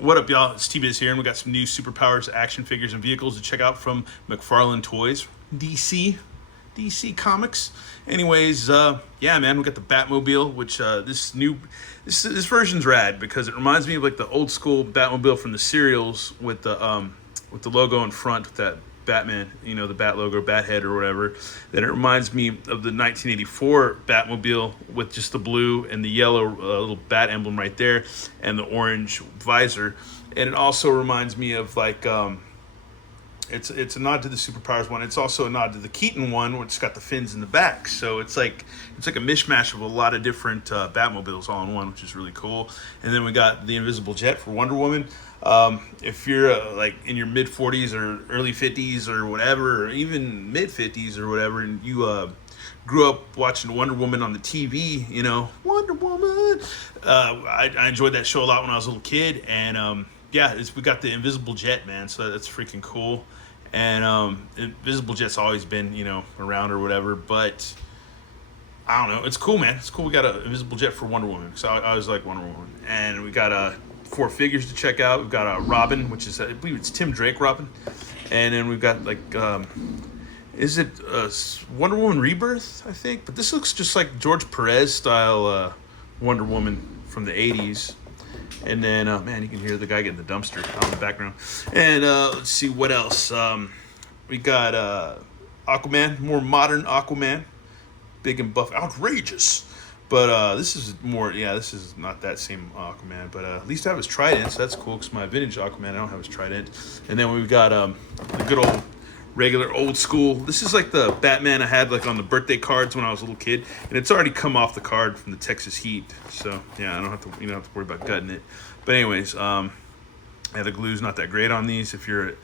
What up, y'all? It's T-Biz here, and we got some new superpowers, action figures, and vehicles to check out from Mcfarlane Toys, DC Comics. Anyways, yeah, man, we got the Batmobile, which this version's rad because it reminds me of like the old school Batmobile from the serials with the logo in front with that Batman, you know, the Bat logo, Bat head or whatever. Then it reminds me of the 1984 Batmobile with just the blue and the yellow little bat emblem right there and the orange visor. And it also reminds me of like it's a nod to the superpowers one. It's also a nod to the Keaton one, which got the fins in the back. So it's like a mishmash of a lot of different Batmobiles all in one, which is really cool. And then we got the Invisible Jet for Wonder Woman. If you're like in your mid 40s or early 50s or whatever, or even mid 50s or whatever, and you grew up watching Wonder Woman on the TV, you know, Wonder Woman. I enjoyed that show a lot when I was a little kid, and yeah, we got the Invisible Jet, man. So that's freaking cool. And Invisible Jet's always been, you know, around or whatever, but I don't know. It's cool, man. It's cool. We got an Invisible Jet for Wonder Woman. So I was like Wonder Woman, and we got 4 figures to check out. We've got a Robin, which is I believe it's Tim Drake Robin, and then we've got like is it Wonder Woman Rebirth, I think? But this looks just like George Perez style Wonder Woman from the 80s. And then, man, you can hear the guy getting the dumpster out in the background. And let's see what else. We got Aquaman, more modern Aquaman. Big and buff, outrageous. But this is more, yeah, this is not that same Aquaman. But at least I have his trident, so that's cool. Because my vintage Aquaman, I don't have his trident. And then we've got the good old regular old school. This is like the Batman I had like on the birthday cards when I was a little kid, and it's already come off the card from the Texas Heat. So yeah, I don't have to, you don't have to worry about gutting it. But anyways, yeah, the glue's not that great on these. If you're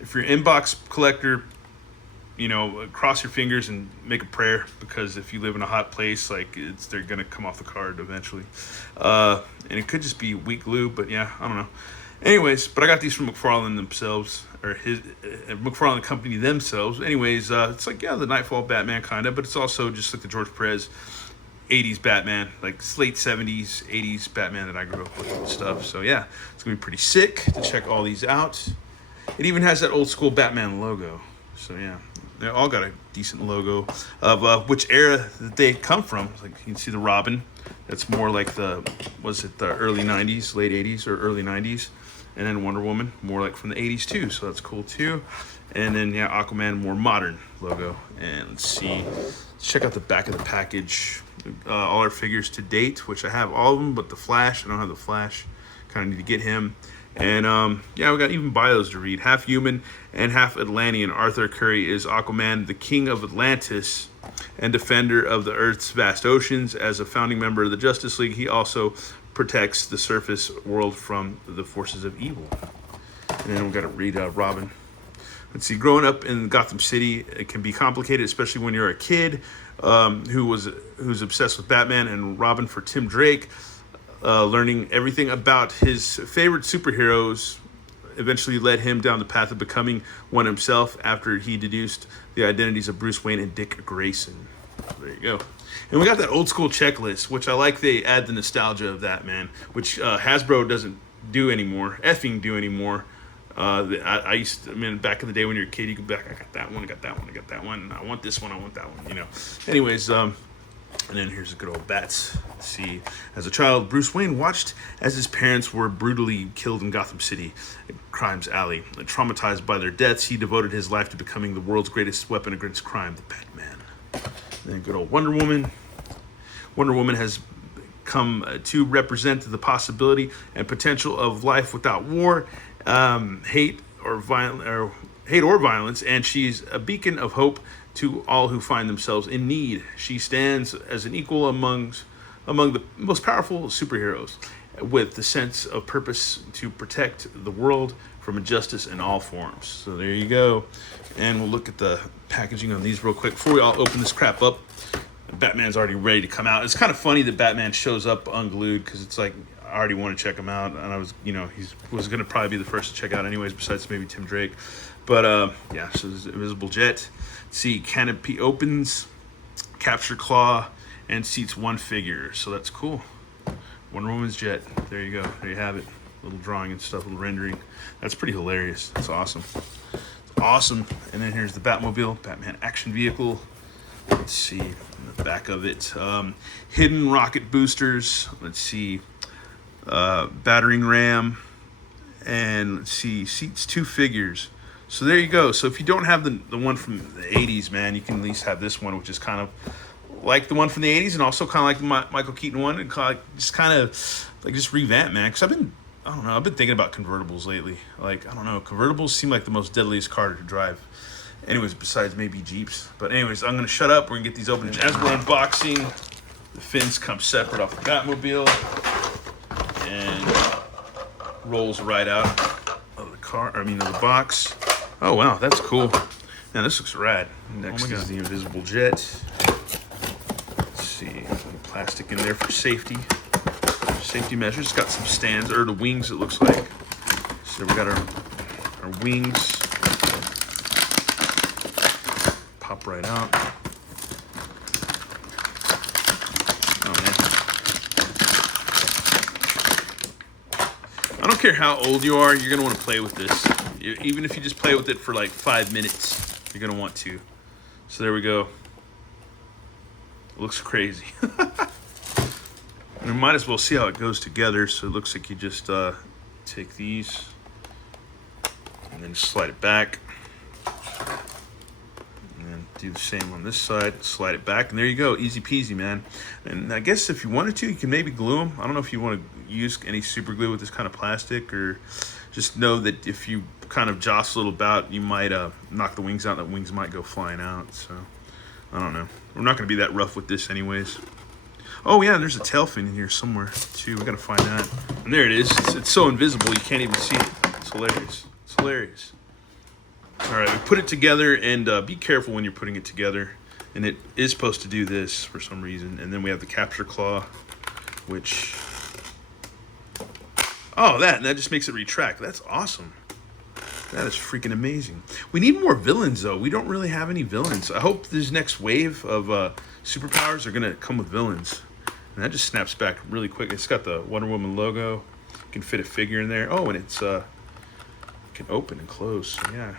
inbox collector, you know, cross your fingers and make a prayer, because if you live in a hot place, like they're gonna come off the card eventually. And it could just be weak glue, but yeah, I don't know. Anyways, but I got these from Mcfarlane themselves, or his Mcfarlane company themselves. Anyways, it's like, yeah, the Nightfall Batman kind of, but it's also just like the George Perez 80s Batman, like late 70s, 80s Batman that I grew up with and stuff. So yeah, it's gonna be pretty sick to check all these out. It even has that old school Batman logo. So yeah, they all got a decent logo of which era that they come from. Like you can see the Robin, that's more like the early 90s, late 80s or early 90s. And then Wonder Woman, more like from the 80s too, so that's cool too. And then yeah, Aquaman, more modern logo. And let's see, let's check out the back of the package. All our figures to date, which I have all of them, but the Flash, I don't have the Flash. Kind of need to get him. And yeah, we got even bios to read. Half human and half Atlantean, Arthur Curry is Aquaman, the king of Atlantis and defender of the Earth's vast oceans. As a founding member of the Justice League, he also protects the surface world from the forces of evil. And then we got to read Robin. Let's see, growing up in Gotham City, it can be complicated, especially when you're a kid who's obsessed with Batman. And Robin for Tim Drake, learning everything about his favorite superheroes eventually led him down the path of becoming one himself after he deduced the identities of Bruce Wayne and Dick Grayson. There you go. And we got that old school checklist, which I like. They add the nostalgia of that, man, which Hasbro doesn't do anymore. I used to, I mean, back in the day when you're a kid, you could be like, I got that one, I got that one, I got that one, I want this one, I want that one, you know. Anyways, and then here's a good old Bats. Let's see, as a child, Bruce Wayne watched as his parents were brutally killed in Gotham City, Crime's Alley. Traumatized by their deaths, he devoted his life to becoming the world's greatest weapon against crime, the Batman. And then good old Wonder Woman. Wonder Woman has come to represent the possibility and potential of life without war, hate or violence, and she's a beacon of hope to all who find themselves in need. She stands as an equal among the most powerful superheroes, with the sense of purpose to protect the world from injustice in all forms. So there you go. And we'll look at the packaging on these real quick before we all open this crap up. Batman's already ready to come out. It's kind of funny that Batman shows up unglued, because it's like, I already want to check him out, and I was, you know, he was going to probably be the first to check out anyways, besides maybe Tim Drake. But yeah, so there's Invisible Jet. See, canopy opens, capture claw, and seats one figure. So that's cool. Wonder Woman's jet. There you go. There you have it. little drawing and stuff, little rendering. That's pretty hilarious. That's awesome. It's awesome. And then here's the Batmobile, Batman action vehicle. Let's see, in the back of it, hidden rocket boosters. Let's see, battering ram, and let's see, seats 2 figures. So there you go. So if you don't have the one from the 80s, man, you can at least have this one, which is kind of like the one from the 80s and also kind of like the Michael Keaton one, and kind of like just revamp, man. Because I've been thinking about convertibles lately. Like, I don't know, convertibles seem like the most deadliest car to drive. Anyways, besides maybe Jeeps. But anyways, I'm going to shut up. We're going to get these open. As we're unboxing, the fins come separate off the Batmobile and rolls right out of the box. Oh, wow, that's cool. Now, this looks rad. Next is the invisible jet. Let's see, plastic in there for safety measures. It's got some stands, or the wings, it looks like. So we got our wings. Pop right out. Oh man. I don't care how old you are, you're gonna want to play with this. Even if you just play with it for like 5 minutes, you're gonna want to. So there we go. It looks crazy. And we might as well see how it goes together. So it looks like you just take these and then slide it back. Do the same on this side, slide it back, and there you go, easy peasy, man. And I guess if you wanted to, you can maybe glue them. I don't know if you want to use any super glue with this kind of plastic, or just know that if you kind of jostle it about, you might knock the wings out, and the wings might go flying out. So I don't know. We're not going to be that rough with this anyways. Oh yeah, there's a tail fin in here somewhere too. We got to find that. And there it is. It's so invisible you can't even see it. It's hilarious. It's hilarious. All right, we put it together, and be careful when you're putting it together. And it is supposed to do this for some reason. And then we have the capture claw, which... Oh, that just makes it retract. That's awesome. That is freaking amazing. We need more villains, though. We don't really have any villains. I hope this next wave of superpowers are going to come with villains. And that just snaps back really quick. It's got the Wonder Woman logo. You can fit a figure in there. Oh, and it's can open and close. So, yeah.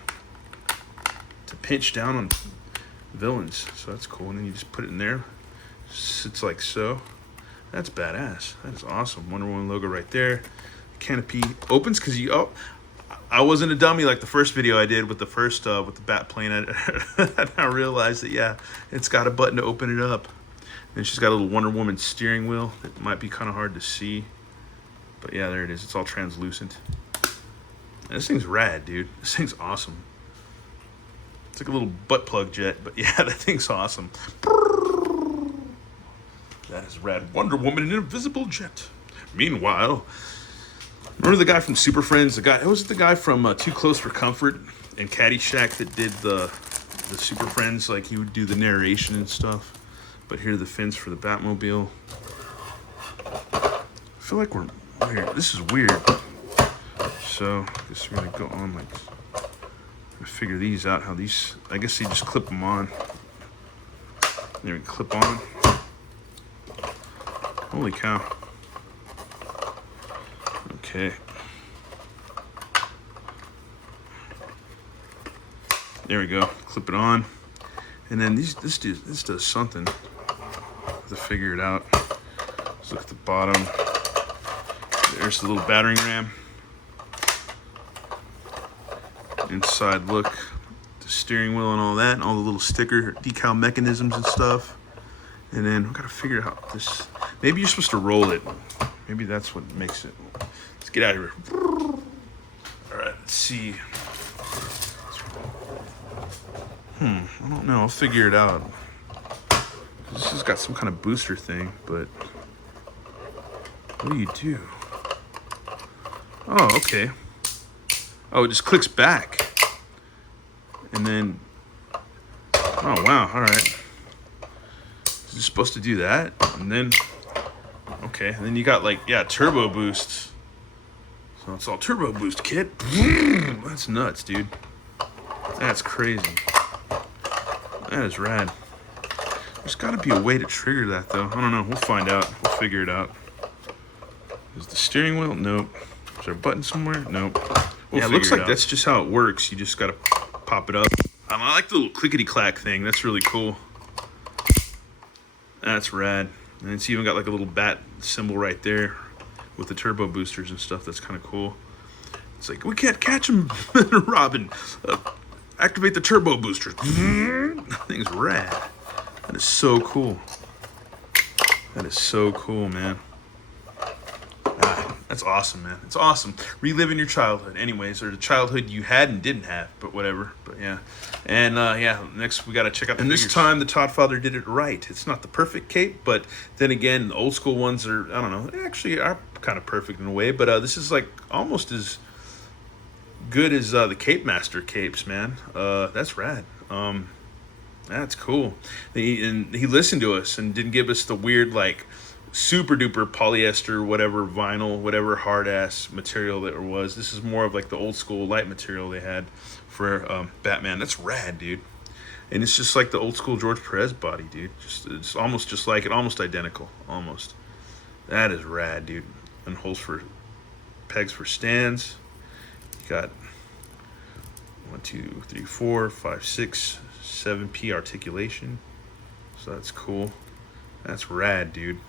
To pinch down on villains, so that's cool. And then you just put it in there, sits like so. That's badass. That is awesome. Wonder Woman logo right there. Canopy opens because I wasn't a dummy like the first video I did with the first with the bat plane. I realized that, yeah, it's got a button to open it up. And she's got a little Wonder Woman steering wheel. It might be kind of hard to see, but yeah, there it is. It's all translucent. And this thing's rad, dude. This thing's awesome. It's like a little butt plug jet, but yeah, that thing's awesome. That is rad. Wonder Woman and Invisible Jet. Meanwhile, remember the guy from Super Friends? The guy from Too Close for Comfort and Caddyshack that did the Super Friends? Like, he would do the narration and stuff. But here are the fins for the Batmobile. I feel like we're here. This is weird. So I guess we're gonna go on like. Figure these out, how these, I guess you just clip them on. There we clip on. Holy cow. Okay. There we go. Clip it on. And then this does something. To figure it out. Let's look at the bottom. There's the little battering ram. Inside look, the steering wheel and all that, and all the little sticker decal mechanisms and stuff. And then we gotta figure out this. Maybe you're supposed to roll it. Maybe that's what makes it. Let's get out of here. All right, let's see. I don't know. I'll figure it out. This has got some kind of booster thing, but what do you do? Oh, okay. Oh, it just clicks back. And then, oh wow, all right. Is it supposed to do that? And then, okay, and then you got like, yeah, turbo boost. So it's all turbo boost kit. That's nuts, dude. That's crazy. That is rad. There's gotta be a way to trigger that though. I don't know, we'll find out. We'll figure it out. Is the steering wheel? Nope. Is there a button somewhere? Nope. Yeah, it looks like that's just how it works. You just gotta pop it up. I like the little clickety-clack thing. That's really cool. That's rad. And it's even got like a little bat symbol right there with the turbo boosters and stuff. That's kind of cool. It's like, we can't catch him, Robin. Activate the turbo boosters. That thing's rad. That is so cool. That is so cool, man. That's awesome, man. It's awesome. Reliving your childhood. Anyways, or the childhood you had and didn't have, but whatever. But yeah. And yeah, next we got to check out the figures. This time the Toddfather did it right. It's not the perfect cape, but then again, the old school ones are, I don't know, they actually are kind of perfect in a way, but this is like almost as good as the Cape Master capes, man. That's rad. That's cool. He listened to us and didn't give us the weird, like, super duper polyester, whatever vinyl, whatever hard ass material that it was. This is more of like the old school light material they had for Batman. That's rad, dude. And it's just like the old school George Perez body, dude. It's almost just like it, almost identical, almost. That is rad, dude. And holes for pegs for stands. You got 1, 2, 3, 4, 5, 6, 7P articulation. So that's cool. That's rad, dude.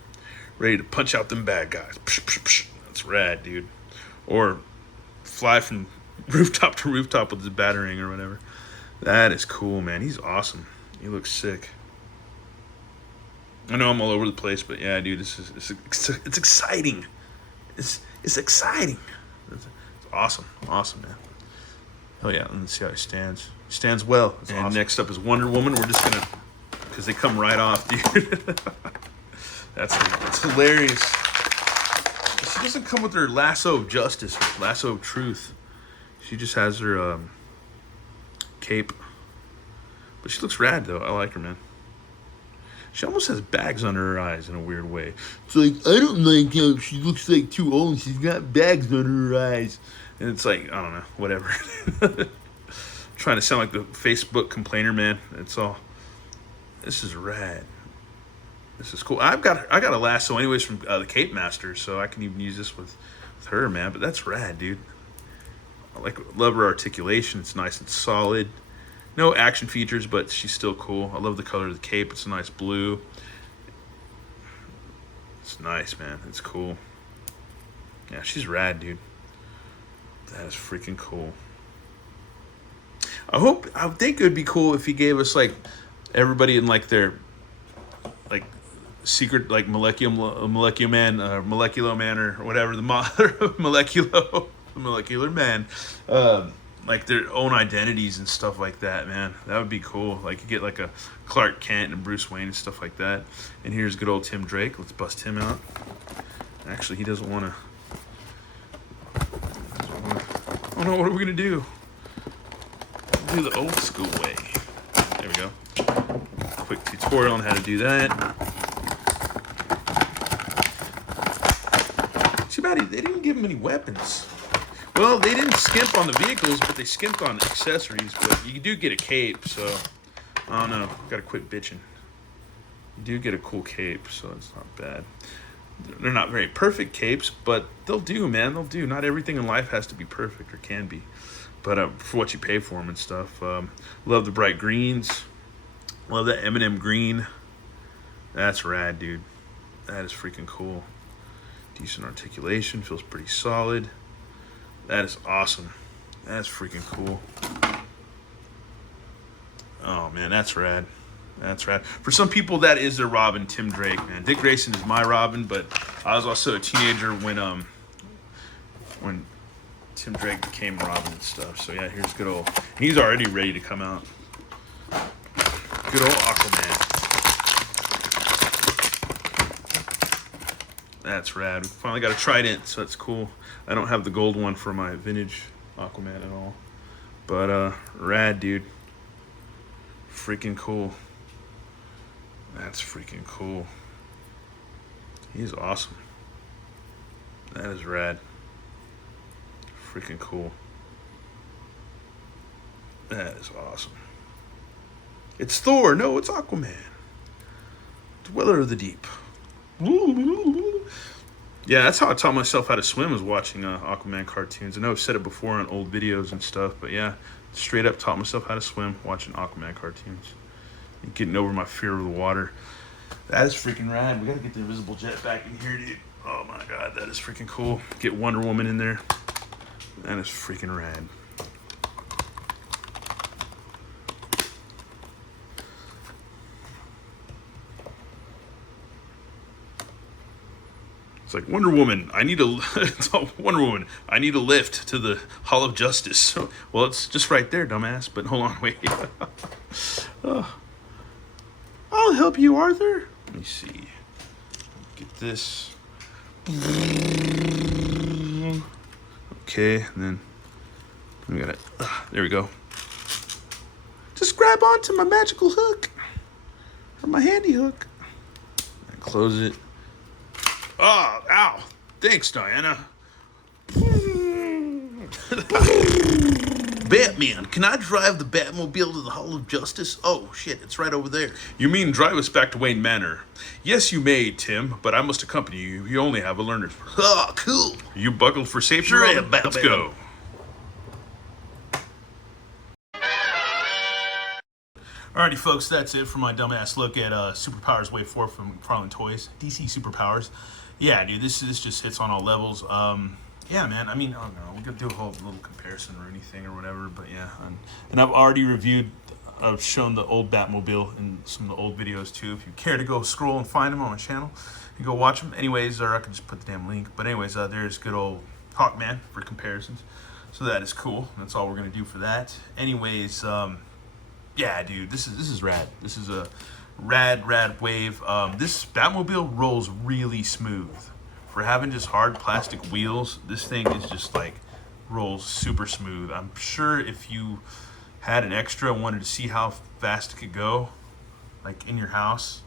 Ready to punch out them bad guys. Psh, psh, psh. That's rad, dude. Or fly from rooftop to rooftop with his batarang or whatever. That is cool, man. He's awesome. He looks sick. I know I'm all over the place, but yeah, dude, it's exciting. It's exciting. It's awesome. Awesome, man. Oh yeah, let's see how he stands. He stands well. That's awesome. Next up is Wonder Woman. We're just gonna, because they come right off, dude. That's hilarious. She doesn't come with her lasso of justice, or lasso of truth. She just has her cape. But she looks rad, though. I like her, man. She almost has bags under her eyes in a weird way. It's like, I don't like how she looks like too old. She's got bags under her eyes. And it's like, I don't know, whatever. Trying to sound like the Facebook complainer, man. It's all, this is rad. This is cool. I got a lasso anyways from the Cape Master, so I can even use this with her, man. But that's rad, dude. Love her articulation. It's nice and solid. No action features, but she's still cool. I love the color of the cape. It's a nice blue. It's nice, man. It's cool. Yeah, she's rad, dude. That is freaking cool. I think it would be cool if he gave us like everybody in like their like secret like molecular man or whatever the molecular man, like their own identities and stuff like that, man. That would be cool. Like you get like a Clark Kent and Bruce Wayne and stuff like that. And here's good old Tim Drake. Let's bust him out. Actually, he doesn't want to. Oh no, what are we gonna do? Do the old school way. There we go. Quick tutorial on how to do that. Too bad they didn't give him any weapons. Well, they didn't skimp on the vehicles, but they skimped on accessories. But you do get a cape, so I don't know. Gotta quit bitching. You do get a cool cape, so it's not bad. They're not very perfect capes, but they'll do, man. They'll do. Not everything in life has to be perfect or can be. But for what you pay for them and stuff. Love the bright greens. Love that M&M green. That's rad, dude. That is freaking cool. Decent articulation. Feels pretty solid. That is awesome. That's freaking cool. Oh, man, that's rad. That's rad. For some people, that is their Robin, Tim Drake, man. Dick Grayson is my Robin, but I was also a teenager when Tim Drake became Robin and stuff. So yeah, here's good old. He's already ready to come out. Good old Aquaman. That's rad. We finally got a Trident, so that's cool. I don't have the gold one for my vintage Aquaman at all, but rad, dude. Freaking cool. That's freaking cool. He's awesome. That is rad. Freaking cool. That is awesome. It's Thor. No, it's Aquaman. Dweller of the Deep. Yeah, that's how I taught myself how to swim, was watching Aquaman cartoons. I know I've said it before on old videos and stuff, but yeah, straight up taught myself how to swim watching Aquaman cartoons. And getting over my fear of the water. That is freaking rad. We gotta get the invisible jet back in here, dude. Oh my god, that is freaking cool. Get Wonder Woman in there. That is freaking rad. It's like, Wonder Woman, I need a it's all, Wonder Woman, I need a lift to the Hall of Justice. Well, it's just right there, dumbass. But hold on, wait. I'll help you, Arthur. Let me see. Get this. Okay, and then we got it. There we go. Just grab onto my magical hook or my handy hook and close it. Oh, ow. Thanks, Diana. Batman, can I drive the Batmobile to the Hall of Justice? Oh, shit, it's right over there. You mean drive us back to Wayne Manor? Yes, you may, Tim, but I must accompany you. You only have a learner's. Oh, cool. You buckled for safety? Sure am, Batman. Let's go. Alrighty, folks, that's it for my dumbass look at Superpowers Wave 4 from Mcfarlane Toys. DC Superpowers. Yeah, dude, this just hits on all levels. Yeah, man, I mean, I don't know, we could do a whole little comparison or anything or whatever, but yeah. And I've already reviewed, I've shown the old Batmobile in some of the old videos too. If you care to go scroll and find them on my channel, you go watch them. Anyways, or I can just put the damn link. But anyways, there's good old Hawkman for comparisons. So that is cool. That's all we're going to do for that. Anyways, yeah, dude, this is rad. This is a rad wave. This Batmobile rolls really smooth. For having just hard plastic wheels, this thing is just like rolls super smooth. I'm sure if you had an extra and wanted to see how fast it could go, like in your house,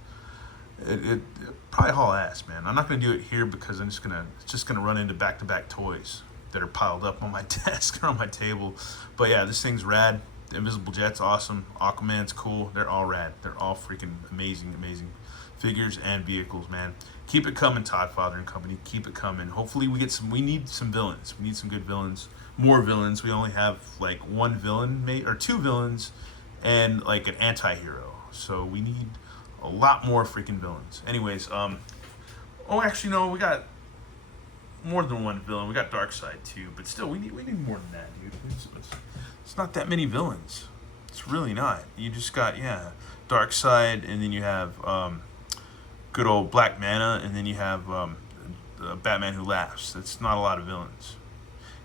it probably haul ass, man. I'm not gonna do it here because it's just gonna run into back-to-back toys that are piled up on my desk or on my table. But yeah, this thing's rad. The Invisible Jet's awesome. Aquaman's cool. They're all rad. They're all freaking amazing figures and vehicles, man. Keep it coming, Todd Father and company. Keep it coming. Hopefully we need some villains. We need some good villains. More villains. We only have like one villain, or two villains, and like an anti-hero. So we need a lot more freaking villains. Anyways, oh, actually, no, we got more than one villain. We got Darkseid too, but still, we need more than that, dude. It's not that many villains. It's really not. You just got, yeah, Darkseid, and then you have good old Black Manta, and then you have Batman Who Laughs. That's not a lot of villains.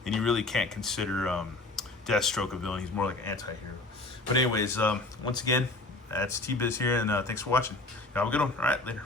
And you really can't consider Deathstroke a villain. He's more like an anti-hero. But anyways, once again, that's T-Biz here, and thanks for watching. Y'all have a good one. All right, later.